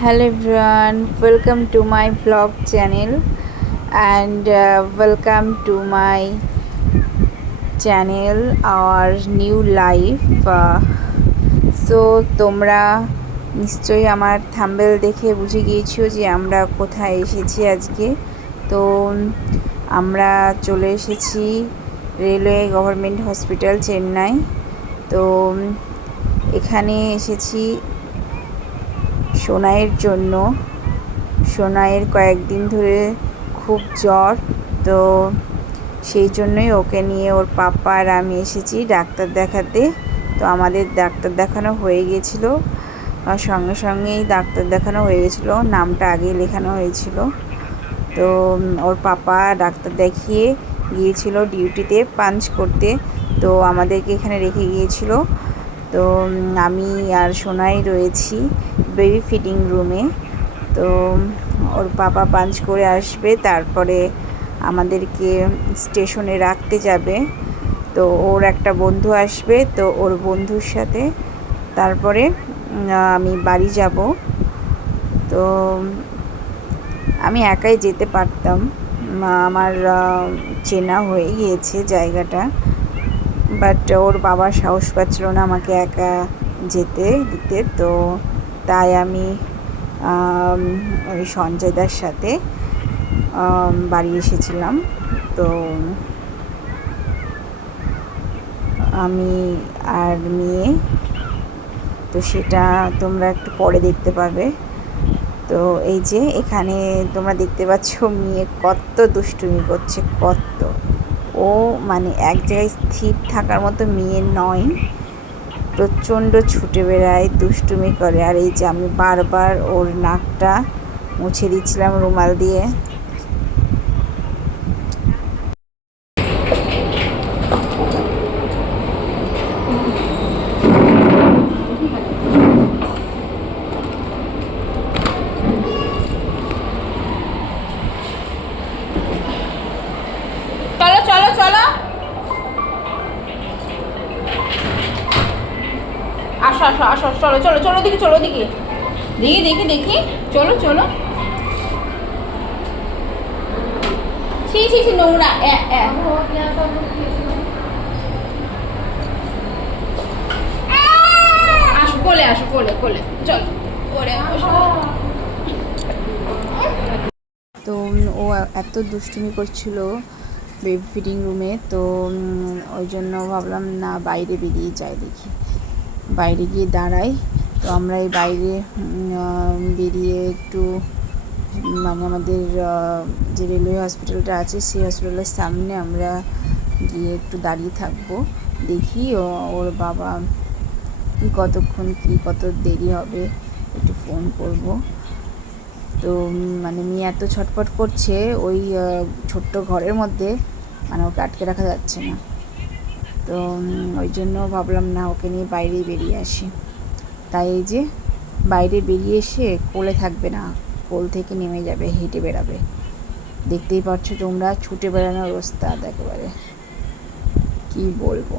Hello everyone, welcome to my vlog channel and welcome to my channel our new life. So তোমরা নিশ্চয়ই আমার thumbnail দেখে বুঝে গিয়েছো যে আমরা কোথায় এসেছি আজকে। তো আমরা চলে এসেছি রেলওয়ে গভর্নমেন্ট হসপিটাল চেন্নাই। তো এখানে এসেছি সোনাইয়ের জন্য। সোনাইয়ের কয়েকদিন ধরে খুব জ্বর, তো সেই জন্যই ওকে নিয়ে ওর পাপা আর আমি এসেছি ডাক্তার দেখাতে। তো আমাদের ডাক্তার দেখানো হয়ে গেছিলো, সঙ্গে সঙ্গেই ডাক্তার দেখানো হয়ে গেছিলো, নামটা আগেই লেখানো হয়েছিল। তো ওর পাপা ডাক্তার দেখিয়ে গিয়েছিল ডিউটিতে পাঞ্চ করতে, তো আমাদেরকে এখানে রেখে গিয়েছিল। তো আমি আর সোনাই রয়েছি বেবি ফিডিং রুমে। তো ওর পাপা পাঞ্চ করে আসবে, তারপরে আমাদেরকে স্টেশনে রাখতে যাবে। তো ওর একটা বন্ধু আসবে, তো ওর বন্ধুর সাথে তারপরে আমি বাড়ি যাব। তো আমি একাই যেতে পারতাম, আমার চেনা হয়ে গিয়েছে জায়গাটা, বাট ওর বাবা সাহস পাচ্ছিল না আমাকে একা যেতে দিতে। তো তাই আমি ওই সঞ্জয়দার সাথে বাড়ি এসেছিলাম। তো আমি আর মেয়ে, তো সেটা তোমরা একটু পরে দেখতে পাবে। তো এই যে এখানে তোমরা দেখতে পাচ্ছ মেয়ে কত দুষ্টুমি করছে, কত ও মানে এক জায়গায় স্থির থাকার মতো মেয়ে নয়, প্রচণ্ড ছুটে বেড়ায়, দুষ্টুমি করে। আর এই যে আমি বারবার ওর নাকটা মুছে দিচ্ছিলাম রুমাল দিয়ে। চলো চলো চলো, আসো আসো আসো, চলো চলো চলো দিকে, চলো দিকে, দেখি দেখি দেখি, চলো চলো। ছি ছি ছি, নোংরা। আসো কোলে, আসো কোলে কোলে, চলো কোলে। তো ও এত দুষ্টুমি করছিল বেবি ফিডিং রুমে, তো ওই জন্য ভাবলাম না বাইরে বেরিয়ে যাই, দেখি বাইরে গিয়ে দাঁড়াই। তো আমরা এই বাইরে বেরিয়ে একটু মানে আমাদের যে রেলওয়ে হসপিটালটা আছে সেই হসপিটালের সামনে আমরা গিয়ে একটু দাঁড়িয়ে থাকবো, দেখি ওর বাবা কতক্ষণ কত দেরি হবে, একটু ফোন করব। তো মানে মেয়ে এত ছটফট করছে ওই ছোট্ট ঘরের মধ্যে, মানে ওকে আটকে রাখা যাচ্ছে না। তো ওই জন্য ভাবলাম না ওকে নিয়ে বাইরেই বেরিয়ে আসি। তাই এই যে বাইরে বেরিয়ে এসে কোলে থাকবে না, কোল থেকে নেমে যাবে, হেঁটে বেড়াবে। দেখতেই পাচ্ছ তোমরা, ছুটে বেড়ানোর অবস্থা একেবারে, কি বলবো।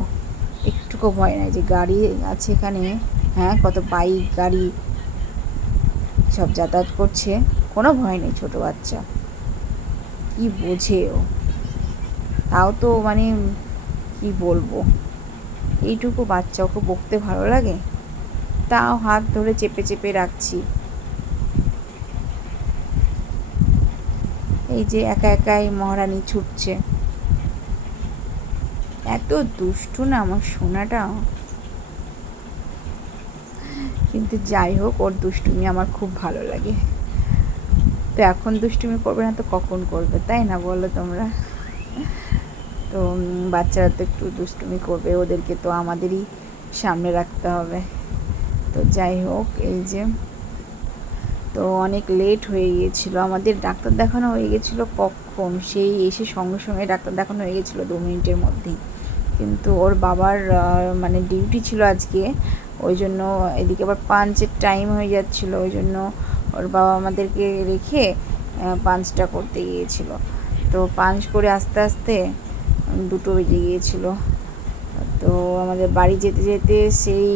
একটুকু ভয় নাই যে গাড়ি আছে এখানে, হ্যাঁ কত বাইক গাড়ি সব যাতায়াত করছে, কোনো ভয় নেই। ছোটো বাচ্চা কি বোঝে ও, তাও তো মানে কি বলবো, এইটুকু বাচ্চা, ওকে বকতে ভালো লাগে, তাও হাত ধরে চেপে চেপে রাখছি। এই যে একা একাই মহারানী ছুটছে, এত দুষ্টু না আমার সোনাটা। কিন্তু যাই হোক, ওর দুষ্টুমি আমার খুব ভালো লাগে। তো এখন দুষ্টুমি করবে না তো কখন করবে, তাই না বলো তোমরা? তো বাচ্চারা তো একটু দুষ্টুমি করবে, ওদেরকে তো আমাদেরই সামনে রাখতে হবে। তো যাই হোক, এই যে তো অনেক লেট হয়ে গিয়েছিলো, আমাদের ডাক্তার দেখানো হয়ে গেছিলো কখন, সেই এসে সঙ্গে সঙ্গে ডাক্তার দেখানো হয়ে গেছিলো 2 মিনিটের মধ্যেই। কিন্তু ওর বাবার মানে ডিউটি ছিল আজকে, ওই জন্য এদিকে আবার পাঞ্চের টাইম হয়ে যাচ্ছিলো, ওই জন্য ওর বাবা আমাদেরকে রেখে পাঞ্চটা করতে গিয়েছিলো। তো পাঞ্চ করে আস্তে আস্তে 2টো বেজে গিয়েছিলো। তো আমাদের বাড়ি যেতে যেতে সেই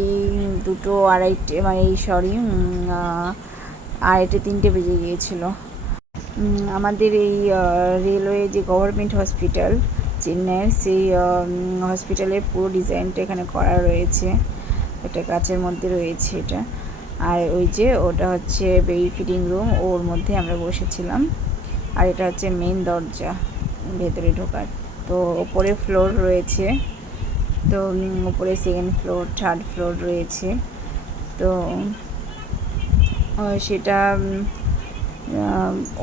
2টো 2:30, মানে এই আড়াইটে 3টে বেজে গিয়েছিল। আমাদের এই রেলওয়ে যে গভর্নমেন্ট হসপিটাল চেন্নাইয়ের, সেই হসপিটালের পুরো ডিজাইনটা এখানে করা রয়েছে। এটা কাচের মধ্যে রয়েছে এটা। আর ওই যে ওটা হচ্ছে বেবি ফিডিং রুম, ওর মধ্যে আমরা বসেছিলাম। আর এটা হচ্ছে মেন দরজা ভেতরে ঢোকার। তো ওপরে ফ্লোর রয়েছে, তো ওপরে 2nd ফ্লোর 3rd ফ্লোর রয়েছে। তো সেটা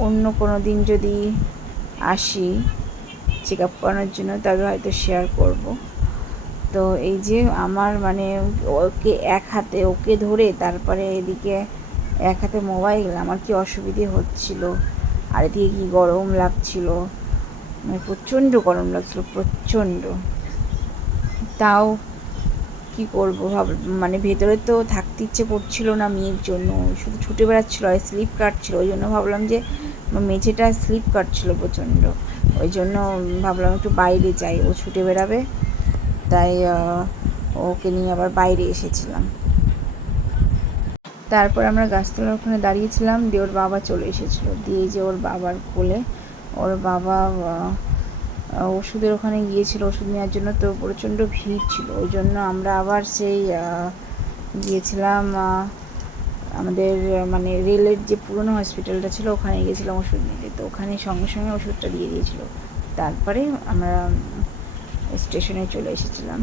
অন্য কোনো দিন যদি আসি চেক আপ করানোর জন্য তবে হয়তো শেয়ার করব। তো এই যে আমার মানে ওকে ধরে তারপরে এদিকে এক হাতে মোবাইল, আমার কি অসুবিধে হচ্ছিল। আর এদিকে কি গরম লাগছিল, মানে প্রচণ্ড গরম লাগছিল, প্রচণ্ড। তাও কি করবো মানে ভেতরে তো থাকতে ইচ্ছে করছিল না মেয়ের জন্য, শুধু ছুটে বেড়াচ্ছিলো আর স্লিপ কাটছিল। ওই জন্য ভাবলাম যে মেঝেটা স্লিপ কাটছিল প্রচণ্ড, ওই জন্য ভাবলাম একটু বাইরে যাই, ও ছুটে বেড়াবে। তাই ওকে নিয়ে আবার বাইরে এসেছিলাম। তারপর আমরা গাছতলার ওখানে দাঁড়িয়েছিলাম, দিয়ে ওর বাবা চলে এসেছিলো। দিয়ে যে ওর বাবার কোলে ওর বাবা ওষুধের ওখানে গিয়েছিল ওষুধ নেওয়ার জন্য। তো প্রচণ্ড ভিড় ছিল, ওই জন্য আমরা আবার সেই গিয়েছিলাম আমাদের মানে রেলের যে পুরনো হসপিটালটা ছিল ওখানে গিয়েছিলাম ওষুধ নিতে। তো ওখানে সঙ্গে সঙ্গে ওষুধটা দিয়ে দিয়েছিলো। তারপরে আমরা স্টেশনে চলে এসেছিলাম।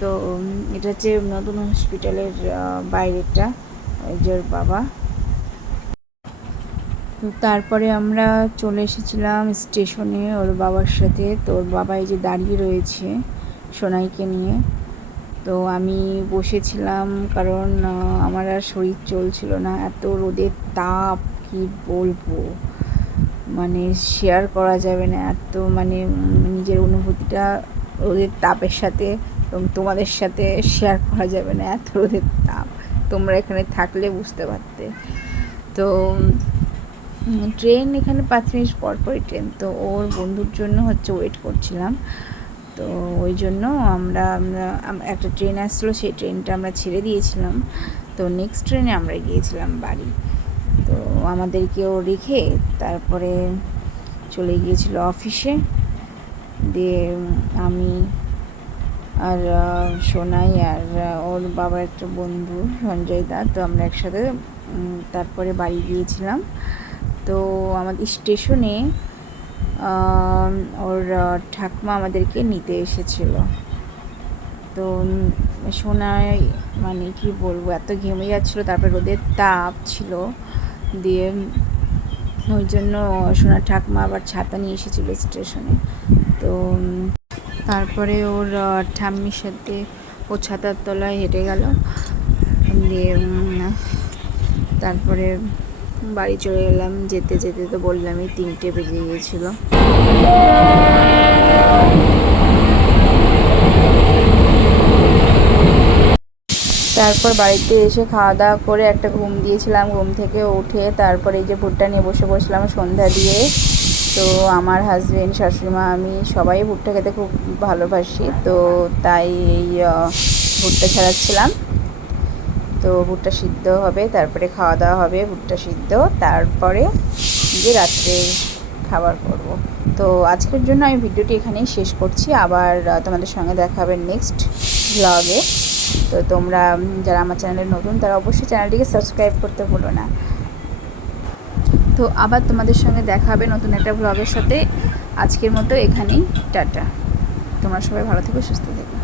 তো এটা হচ্ছে নতুন হসপিটালের বাইরেটা, ওই যে ওর বাবা। তো তারপরে আমরা চলে এসেছিলাম স্টেশনে ওর বাবার সাথে। তো ওর বাবা এই যে দাঁড়িয়ে রয়েছে সোনাইকে নিয়ে। তো আমি বসেছিলাম, কারণ আমার আর শরীর চলছিল না, এত রোদের তাপ কি বলবো, মানে শেয়ার করা যাবে না। এত মানে নিজের অনুভূতিটা রোদের তাপের সাথে এবং তোমাদের সাথে শেয়ার করা যাবে না, এত রোদের তাপ। তোমরা এখানে থাকলে বুঝতে পারতে। তো ট্রেন এখানে 5 মিনিট পর পরই ট্রেন। তো ওর বন্ধুর জন্য হচ্ছে ওয়েট করছিলাম। তো ওই জন্য আমরা একটা ট্রেন আসছিলো, সেই ট্রেনটা আমরা ছেড়ে দিয়েছিলাম। তো নেক্সট ট্রেনে আমরা গিয়েছিলাম বাড়ি। তো আমাদেরকেও রেখে তারপরে চলে গিয়েছিল অফিসে। দিয়ে আমি আর সোনাই আর ওর বাবার একটা বন্ধু সঞ্জয় দা, তো আমরা একসাথে তারপরে বাড়ি গিয়েছিলাম। তো আমাদের স্টেশনে ওর ঠাকুমা আমাদেরকে নিতে এসেছিল। তো সোনাই মানে কি বলবো, এত ঘেমে যাচ্ছিলো, তারপরে রোদের তাপ ছিল। দিয়ে ওই জন্য সোনার ঠাকুমা আবার ছাতা নিয়ে এসেছিলো স্টেশনে। তো তারপরে ওর ঠাম্মির সাথে ও ছাতার তলায় হেঁটে গেল। দিয়ে তারপরে বাড়ি চলে গেলাম। যেতে যেতে তো বললামই 3টে বেজে গিয়েছিল। তারপর বাড়িতে এসে খাওয়া দাওয়া করে একটা ঘুম দিয়েছিলাম, ঘুম থেকে উঠে তারপরে এই যে ভুট্টা নিয়ে বসে পড়ছিলাম সন্ধ্যা দিয়ে। তো আমার হাজবেন্ড, শাশুড়িমা, আমি সবাই ভুট্টা খেতে খুব ভালোবাসি, তো তাই এই ভুট্টা ছাড়াচ্ছিলাম। তো ভুট্টা সিদ্ধ হবে, তারপরে খাওয়া দাওয়া হবে ভুট্টা সিদ্ধ, তারপরে গিয়ে রাত্রে খাবার করব। তো আজকের জন্য আমি ভিডিওটি এখানেই শেষ করছি। আবার তোমাদের সঙ্গে দেখা হবে নেক্সট ব্লগে। তো তোমরা যারা আমার চ্যানেলে নতুন তারা অবশ্যই চ্যানেলটিকে সাবস্ক্রাইব করতে ভুলো না। তো আবার তোমাদের সঙ্গে দেখা হবে নতুন একটা ব্লগের সাথে। আজকের মতো এখানেই টাটা। তোমরা সবাই ভালো থেকো, সুস্থ থেকো।